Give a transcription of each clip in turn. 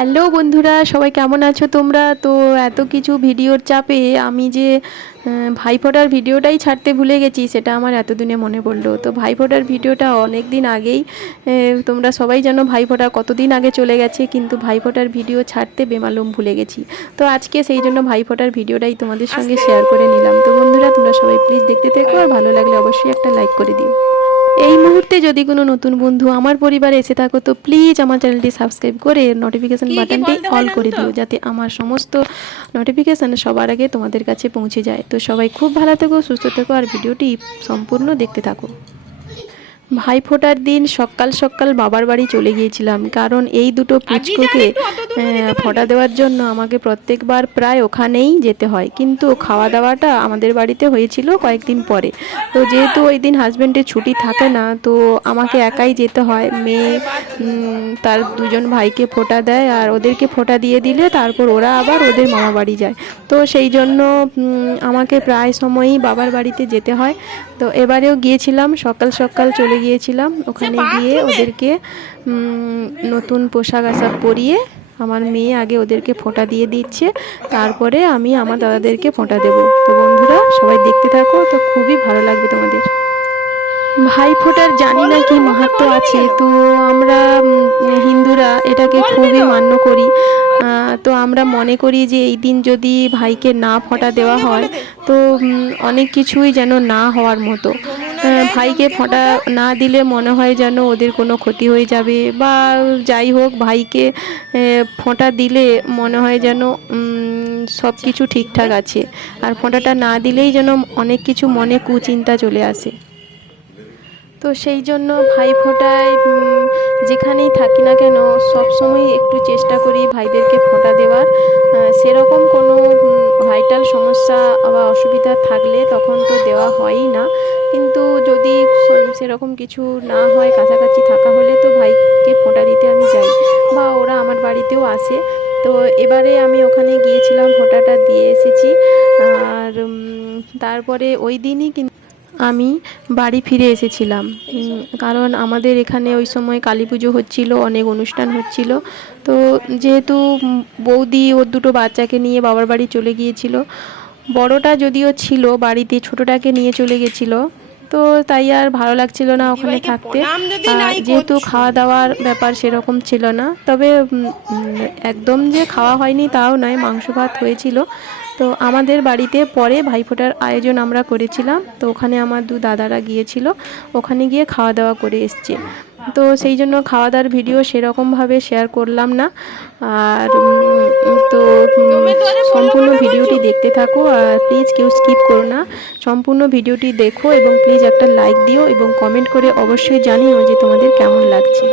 Hello বন্ধুরা সবাই কেমন আছো তোমরা? তো এত কিছু ভিডিওর চাপে আমি যে ভাইফোঁটার ভিডিওটাই ছাড়তে ভুলে গেছি সেটা আমার এতদিনে মনে পড়ল। তো ভাইফোঁটার ভিডিওটা অনেক দিন আগেই তোমরা সবাই জানো ভাইফোঁটা কতদিন আগে চলে গেছে কিন্তু ভাইফোঁটার ভিডিও ছাড়তে বেমালুম ভুলে গেছি। তো আজকে সেই জন্য ভাইফোঁটার ভিডিওটাই তোমাদের সঙ্গে শেয়ার করে নিলাম। তো বন্ধুরা তোমরা সবাই প্লিজ দেখতে থেকো আর ভালো লাগলে অবশ্যই একটা লাইক করে দিও। এই মুহূর্তে যদি কোনো নতুন বন্ধু আমার পরিবারে এসে থাকো তো প্লিজ আমার চ্যানেলটি সাবস্ক্রাইব করে নোটিফিকেশান বাটনটি অল করে দিও যাতে আমার সমস্ত নোটিফিকেশান সবার আগে তোমাদের কাছে পৌঁছে যায়। তো সবাই খুব ভালো থেকো সুস্থ থেকো আর ভিডিওটি সম্পূর্ণ দেখতে থাকো। ভাই ফোটার দিন সকাল সকাল বাবার বাড়ি চলে গিয়েছিলাম। কারণ এই দুটো পুচকুকে ফোঁটা দেওয়ার জন্য আমাকে প্রত্যেকবার প্রায় ওখানেই যেতে হয়। কিন্তু খাওয়া দাওয়াটা আমাদের বাড়িতে হয়েছিল কয়েকদিন পরে। তো যেহেতু ওই দিন হাজব্যান্ডের ছুটি থাকে না তো আমাকে একাই যেতে হয়। মেয়ে তার দুজন ভাইকে ফোঁটা দেয় আর ওদেরকে ফোঁটা দিয়ে দিলে তারপর ওরা আবার ওদের মামা বাড়ি যায়। তো সেই জন্য আমাকে প্রায় সময়ই বাবার বাড়িতে যেতে হয়। তো এবারেও গিয়েছিলাম সকাল সকাল চলে গিয়েছিলাম ওখানে গিয়ে ওদেরকে নতুন পোশাক আশাক পরিয়ে আমার মেয়ে আগে ওদেরকে ফোঁটা দিয়ে দিচ্ছে তারপরে আমি আমার দাদাদেরকে ফোঁটা দেবো। তো বন্ধুরা সবাই দেখতে থাকো তো খুবই ভালো লাগবে তোমাদের। ভাই ফোঁটার জানি না কি মাহাত্ম আছে তো আমরা হিন্দুরা এটাকে খুবই মান্য করি। তো আমরা মনে করি যে এই দিন যদি ভাইকে না ফোঁটা দেওয়া হয় তো অনেক কিছুই যেন না হওয়ার মতো। ভাইকে ফোঁটা না দিলে মনে হয় যেন ওদের কোনো ক্ষতি হয়ে যাবে বা যাই হোক, ভাইকে ফোঁটা দিলে মনে হয় যেন সব কিছু ঠিকঠাক আছে। আর ফোঁটাটা না দিলেই যেন অনেক কিছু মনে কুচিন্তা চলে আসে। তো সেই জন্য ভাই ফোঁটায় যেখানেই থাকি না কেন সবসময় একটু চেষ্টা করি ভাইদেরকে ফোঁটা দেওয়ার। সেরকম কোনো ভাইটাল সমস্যা বা অসুবিধা থাকলে তখন তো দেওয়া হয়ই না। কিন্তু যদি সেরকম কিছু না হয় কাছাকাছি থাকা হলে তো ভাইকে ফোঁটা দিতে আমি যাই। বা ওরা আমার বাড়িতেও আসে। তো এবারে আমি ওখানে গিয়েছিলাম, ফোঁটাটা দিয়ে এসেছি। আর তারপরে ওই দিনই কিন্তু আমি বাড়ি ফিরে এসেছিলাম। কারণ আমাদের এখানে ওই সময় কালী পুজো হচ্ছিল, অনেক অনুষ্ঠান হচ্ছিল। তো যেহেতু বৌদি ওর দুটো বাচ্চাকে নিয়ে বাবার বাড়ি চলে গিয়েছিল, বড়টা যদিও ছিল, বাড়িতে ছোটটাকে নিয়ে চলে গেছিল তো তাই আর ভালো লাগছিল না ওখানে থাকতে। যেহেতু খাওয়া দাওয়ার ব্যাপার সেরকম ছিল না তবে একদম যে খাওয়া হয়নি তাও নয় মাংস ভাত হয়েছিল। তো আমাদের বাড়িতে পরে ভাইফোঁটার আয়োজন আমরা করেছিলাম। তো ওখানে আমার দু দাদারা গিয়েছিল ওখানে গিয়ে খাওয়া দাওয়া করে এসছে। তো সেই জন্য খাওয়া দাওয়ার ভিডিও সেরকমভাবে শেয়ার করলাম না। আর তো সম্পূর্ণ ভিডিওটি দেখতে থাকো। আর প্লিজ কেউ স্কিপ করো না। সম্পূর্ণ ভিডিওটি দেখো এবং প্লিজ একটা লাইক দিও এবং কমেন্ট করে অবশ্যই জানিও যে তোমাদের কেমন লাগছে।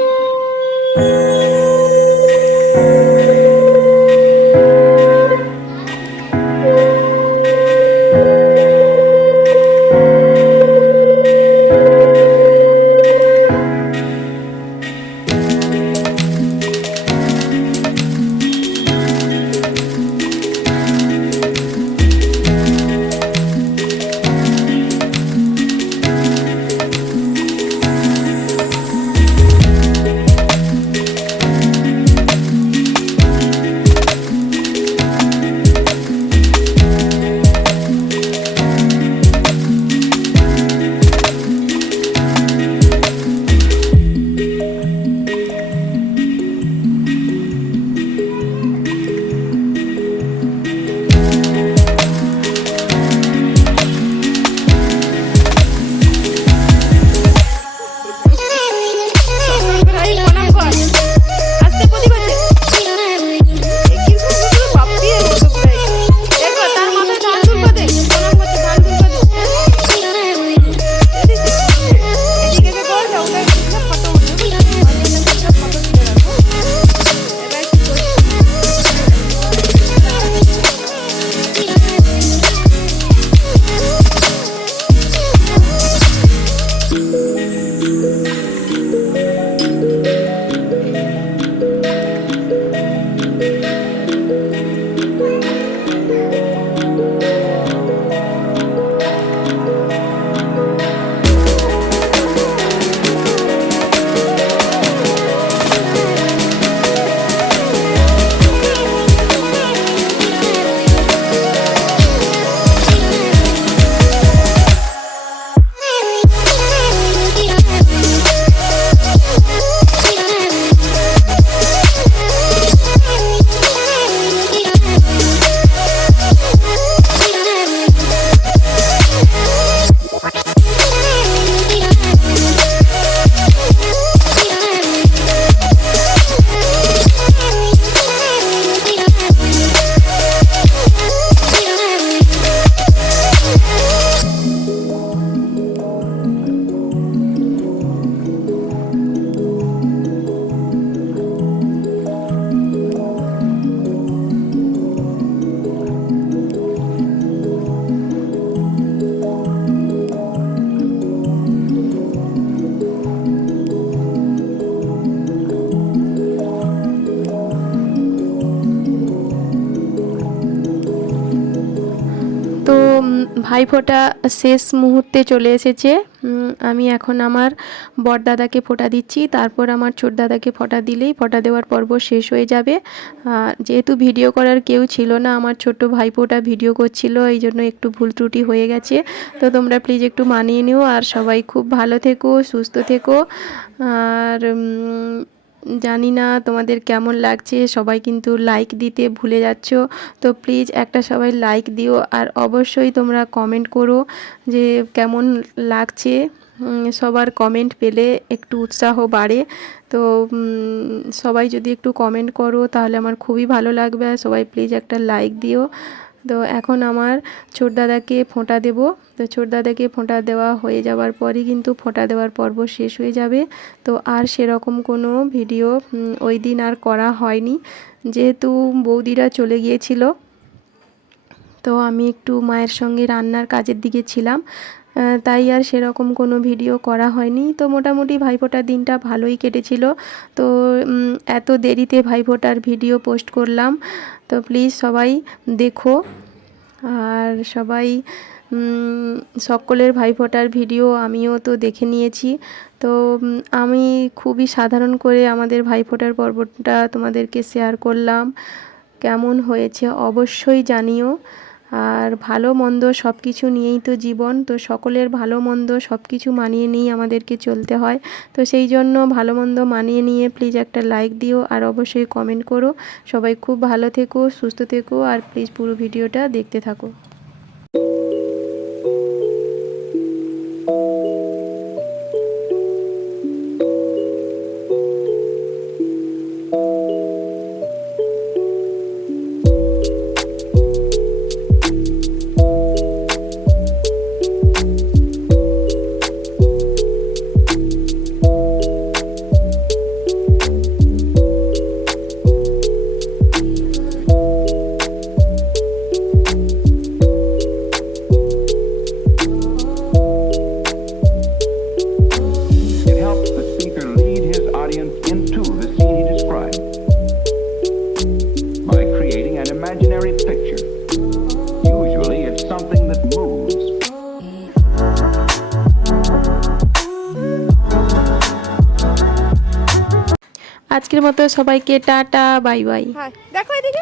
ভাইফোঁটা শেষ মুহূর্তে চলে এসেছে। আমি এখন আমার বড়দাদাকে ফোঁটা দিচ্ছি। তারপর আমার ছোট দাদাকে ফোঁটা দিলেই ফোঁটা দেওয়ার পর্ব শেষ হয়ে যাবে। যেহেতু ভিডিও করার কেউ ছিল না, আমার ছোট্ট ভাইপোটা ভিডিও করছিল, এই জন্য একটু ভুল ত্রুটি হয়ে গেছে। তো তোমরা প্লিজ একটু মানিয়ে নিও। আর সবাই খুব ভালো থেকো, সুস্থ থেকো। আর জানি না তোমাদের কেমন লাগছে, সবাই কিন্তু লাইক দিতে ভুলে যাচ্ছ। তো প্লিজ একটা সবাই লাইক দিও আর অবশ্যই তোমরা কমেন্ট করো যে কেমন লাগছে। সবার কমেন্ট পেলে একটু উৎসাহ বাড়ে। তো সবাই যদি একটু কমেন্ট করো তাহলে আমার খুবই ভালো লাগবে। আর সবাই প্লিজ একটা লাইক দিও। তো এখন আমার ছোট দাদাকে ফোঁটা দেব। তো ছোট দাদাকে ফোঁটা দেওয়া হয়ে যাওয়ার পরই কিন্তু ফোঁটা দেওয়ার পর্ব শেষ হয়ে যাবে। তো আর সেরকম কোনো ভিডিও ওই দিন আর করা হয়নি। যেহেতু বৌদিরা চলে গিয়েছিল, তো আমি একটু মায়ের সঙ্গে রান্নার কাজের দিকে ছিলাম। তাই আর সেরকম কোনো ভিডিও করা হয়নি। তো মোটামুটি ভাইফোঁটার দিনটা ভালোই কেটেছিল। তো এত দেরিতে ভাইফোঁটার ভিডিও পোস্ট করলাম। তো প্লিজ সবাই দেখো। আর সবাই সকলের ভাইফোঁটার ভিডিও আমিও তো দেখে নিয়েছি। তো আমি খুবই সাধারণ করে আমাদের ভাইফোঁটার পর্বটা তোমাদেরকে শেয়ার করলাম। কেমন হয়েছে অবশ্যই জানিও। আর ভালো মন্দ সব কিছু নিয়েই তো জীবন। তো সকলের ভালো মন্দ সব কিছু মানিয়ে নিয়েই আমাদেরকে চলতে হয়। তো সেই জন্য ভালো মন্দ মানিয়ে নিয়ে প্লিজ একটা লাইক দিও আর অবশ্যই কমেন্ট করো। সবাই খুব ভালো থেকো, সুস্থ থেকো আর প্লিজ পুরো ভিডিওটা দেখতে থাকো। আজকের মতো সবাইকে টাটা বাই বাই। দেখো এদিকে।